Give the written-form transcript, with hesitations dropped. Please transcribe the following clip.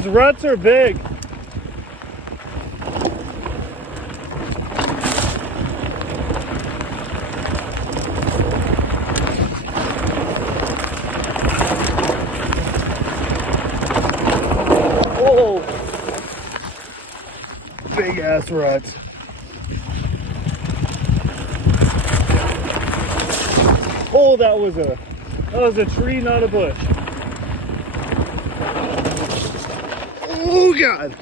These ruts are big. Oh, big ass ruts. Oh, that was a tree, not a bush. Oh God.